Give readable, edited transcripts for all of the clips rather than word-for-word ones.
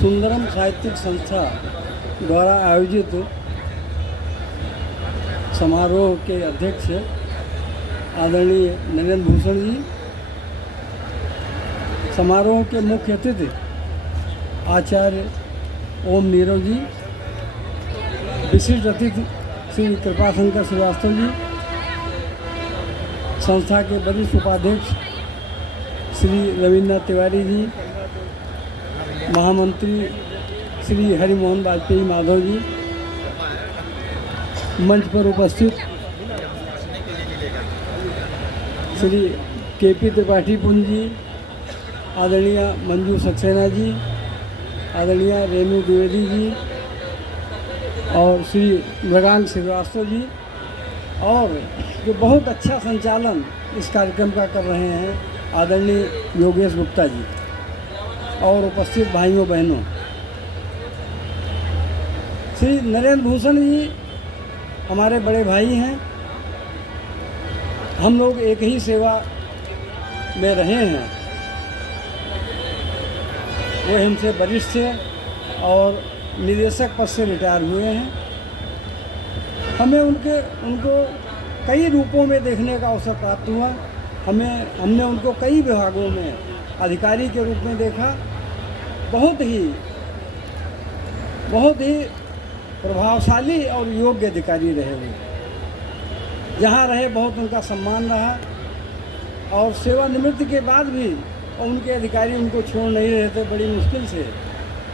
सुंदरम साहित्यिक संस्था द्वारा आयोजित समारोह के अध्यक्ष आदरणीय नरेंद्र भूषण जी, समारोह के मुख्य अतिथि आचार्य ओम नीरव जी, विशिष्ट अतिथि श्री कृपाशंकर श्रीवास्तव जी, संस्था के वरिष्ठ उपाध्यक्ष श्री रविन्द्रनाथ तिवारी जी, महामंत्री श्री हरिमोहन वाजपेयी माधव जी, मंच पर उपस्थित श्री केपी त्रिपाठी पुंज जी, आदरणीय मंजू सक्सेना जी, आदरणीय रेणु द्विवेदी जी और श्री मृगांक श्रीवास्तव जी, और जो बहुत अच्छा संचालन इस कार्यक्रम का कर रहे हैं आदरणीय योगेश गुप्ता जी और उपस्थित भाइयों बहनों। श्री नरेंद्र भूषण जी हमारे बड़े भाई हैं। हम लोग एक ही सेवा में रहे हैं। वो हमसे वरिष्ठ थे और निदेशक पद से रिटायर हुए हैं। हमें उनको कई रूपों में देखने का अवसर प्राप्त हुआ। हमने उनको कई विभागों में अधिकारी के रूप में देखा। बहुत ही प्रभावशाली और योग्य अधिकारी रहे हुए। जहाँ रहे बहुत उनका सम्मान रहा और सेवानिवृत्ति के बाद भी उनके अधिकारी उनको छोड़ नहीं रहे थे। बड़ी मुश्किल से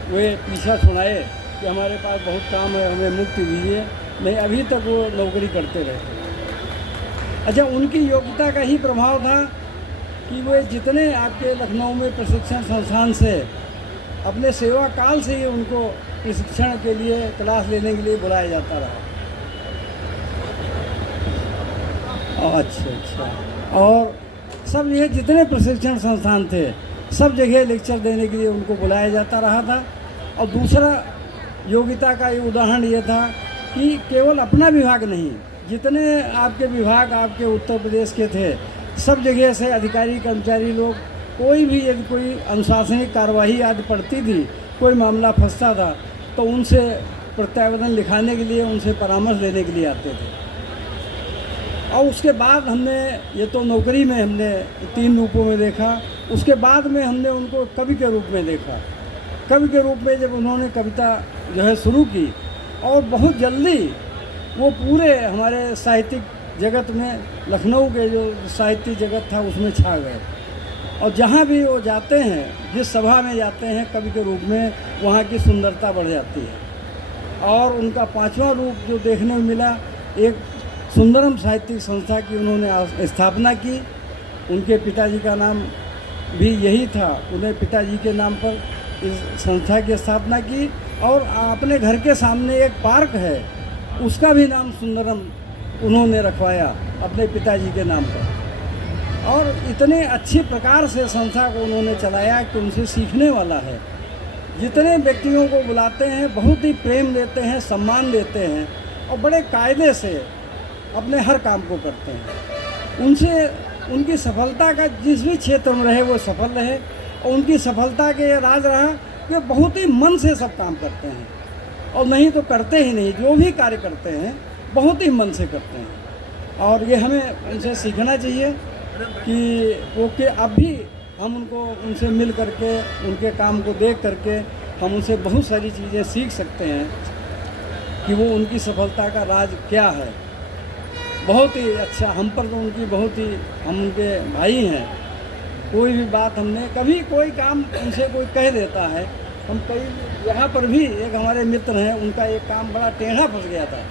वे पीछा छुड़ाए कि हमारे पास बहुत काम है, हमें मुक्ति दीजिए। नहीं, अभी तक वो नौकरी करते रहे। अच्छा, उनकी योग्यता का ही प्रभाव था कि वे जितने आपके लखनऊ में प्रशिक्षण संस्थान से अपने सेवा काल से ही उनको प्रशिक्षण के लिए क्लास लेने के लिए बुलाया जाता रहा। अच्छा, और सब जगह जितने प्रशिक्षण संस्थान थे सब जगह लेक्चर देने के लिए उनको बुलाया जाता रहा था। और दूसरा योग्यता का ये उदाहरण ये था कि केवल अपना विभाग नहीं, जितने आपके विभाग आपके उत्तर प्रदेश के थे सब जगह से अधिकारी कर्मचारी लोग, कोई भी यदि कोई अनुशासनिक कार्यवाही आदि पड़ती थी, कोई मामला फंसता था तो उनसे प्रत्यावेदन लिखाने के लिए, उनसे परामर्श लेने के लिए आते थे। और उसके बाद हमने ये तो नौकरी में हमने 3 रूपों में देखा। उसके बाद में हमने उनको कवि के रूप में देखा। कवि के रूप में जब उन्होंने कविता जो है शुरू की और बहुत जल्दी वो पूरे हमारे साहित्यिक जगत में, लखनऊ के जो साहित्यिक जगत था उसमें छा गए। और जहाँ भी वो जाते हैं, जिस सभा में जाते हैं कवि के रूप में, वहाँ की सुंदरता बढ़ जाती है। और उनका 5वां रूप जो देखने में मिला, एक सुंदरम साहित्यिक संस्था की उन्होंने स्थापना की। उनके पिताजी का नाम भी यही था, उन्हें पिताजी के नाम पर इस संस्था की स्थापना की। और अपने घर के सामने एक पार्क है, उसका भी नाम सुंदरम उन्होंने रखवाया अपने पिताजी के नाम पर। और इतने अच्छे प्रकार से संस्था को उन्होंने चलाया कि उनसे सीखने वाला है। जितने व्यक्तियों को बुलाते हैं बहुत ही प्रेम देते हैं, सम्मान देते हैं और बड़े कायदे से अपने हर काम को करते हैं। उनसे उनकी सफलता का जिस भी क्षेत्र में रहे वो सफल रहे। और उनकी सफलता के राज रहा कि बहुत ही मन से सब काम करते हैं, और नहीं तो करते ही नहीं। जो भी कार्य करते हैं बहुत ही मन से करते हैं। और ये हमें उनसे सीखना चाहिए कि वो कि अब भी हम उनसे मिल करके, उनके काम को देख करके हम उनसे बहुत सारी चीज़ें सीख सकते हैं कि वो उनकी सफलता का राज क्या है। बहुत ही अच्छा, हम पर तो उनकी बहुत ही, हम उनके भाई हैं। कोई भी बात हमने कभी कोई काम उनसे कोई कह देता है, हम कई यहाँ पर भी एक हमारे मित्र हैं, उनका एक काम बड़ा टेढ़ा फंस गया था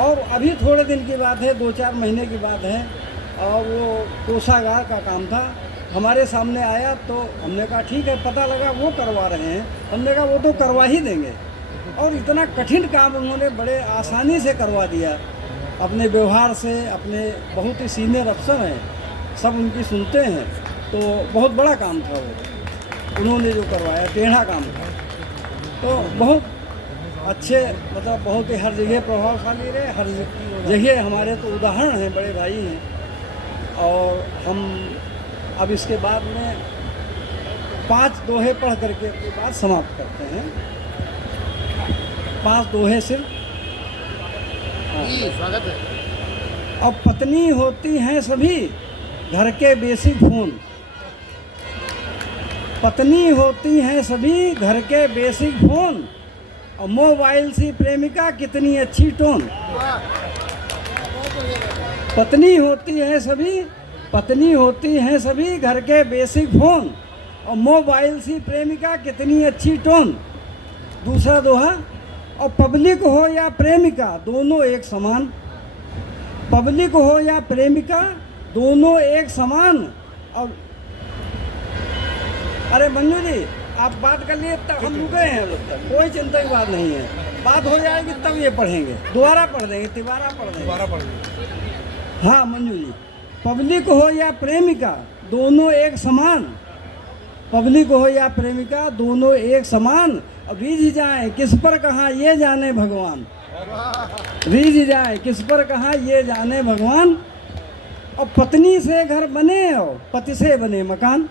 और अभी थोड़े दिन की बात है, 2-4 महीने की बात है, और वो कोषागार का काम था। हमारे सामने आया तो हमने कहा ठीक है, पता लगा वो करवा रहे हैं। हमने कहा वो तो करवा ही देंगे। और इतना कठिन काम उन्होंने बड़े आसानी से करवा दिया अपने व्यवहार से। अपने बहुत ही सीनियर अफसर हैं, सब उनकी सुनते हैं। तो बहुत बड़ा काम था वो उन्होंने जो करवाया, टेढ़ा काम था। तो बहुत अच्छे, मतलब बहुत ही हर जगह प्रभावशाली रहे। हर जगह हमारे तो उदाहरण हैं, बड़े भाई हैं। और हम अब इसके बाद में 5 दोहे पढ़ करके अपनी बात समाप्त करते हैं। 5 दोहे सिर्फ। स्वागत है। अब पत्नी होती हैं सभी घर के बेसिक फोन। पत्नी होती हैं सभी घर के बेसिक फोन, और मोबाइल सी प्रेमिका कितनी अच्छी टोन। पत्नी होती हैं सभी घर के बेसिक फोन, और मोबाइल सी प्रेमिका कितनी अच्छी टोन। दूसरा दोहा, और पब्लिक हो या प्रेमिका दोनों एक समान। पब्लिक हो या प्रेमिका दोनों एक समान। और अरे मंजू जी, आप बात कर लिए तब हम रुके हैं, कोई चिंता की बात नहीं है। बात हो जाएगी तब ये पढ़ेंगे, दोबारा पढ़ देंगे, तिबारा पढ़ देंगे। हाँ मंजू जी, पब्लिक हो या प्रेमिका दोनों एक समान। पब्लिक हो या प्रेमिका दोनों एक समान। अब रीझ जाए किस पर कहाँ ये जाने भगवान। रीझ जाए किस पर कहाँ ये जाने भगवान। और पत्नी से घर बने और पति से बने मकान।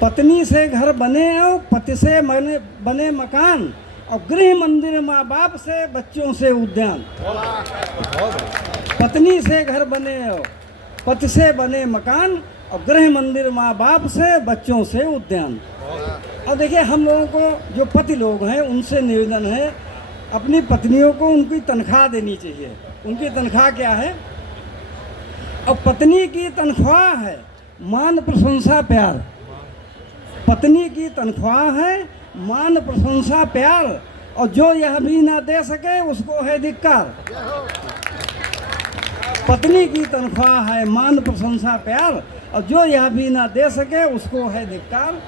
पत्नी से घर बने और पति से बने मकान। और गृह मंदिर माँ बाप से बच्चों से उद्यान। पत्नी से घर बने और पति से बने मकान, और गृह मंदिर माँ बाप से बच्चों से उद्यान। और देखिए, हम लोगों को जो पति लोग हैं उनसे निवेदन है, अपनी पत्नियों को उनकी तनख्वाह देनी चाहिए। उनकी तनख्वाह क्या है? और पत्नी की तनख्वाह है मान प्रशंसा प्यार। पत्नी की तनख्वाह है मान प्रशंसा प्यार, और जो यह भी ना दे सके उसको है धिक्कार। पत्नी की तनख्वाह है मान प्रशंसा प्यार, और जो यह भी ना दे सके उसको है धिक्कार।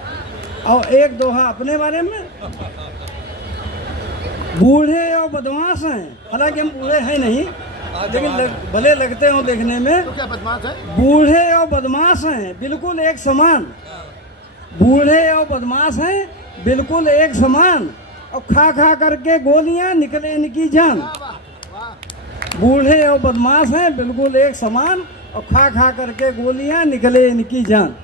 और एक दोहा अपने बारे में, बूढ़े और बदमाश हैं, हालांकि हम बूढ़े हैं नहीं, लेकिन भले लगते हो देखने में। तो क्या बदमाश है? बूढ़े और बदमाश हैं बिल्कुल एक समान। बूढ़े और बदमाश हैं बिल्कुल एक समान, और खा खा करके गोलियां निकले इनकी जान। बूढ़े और बदमाश हैं बिल्कुल एक समान, और खा खा करके गोलियां निकले इनकी जान।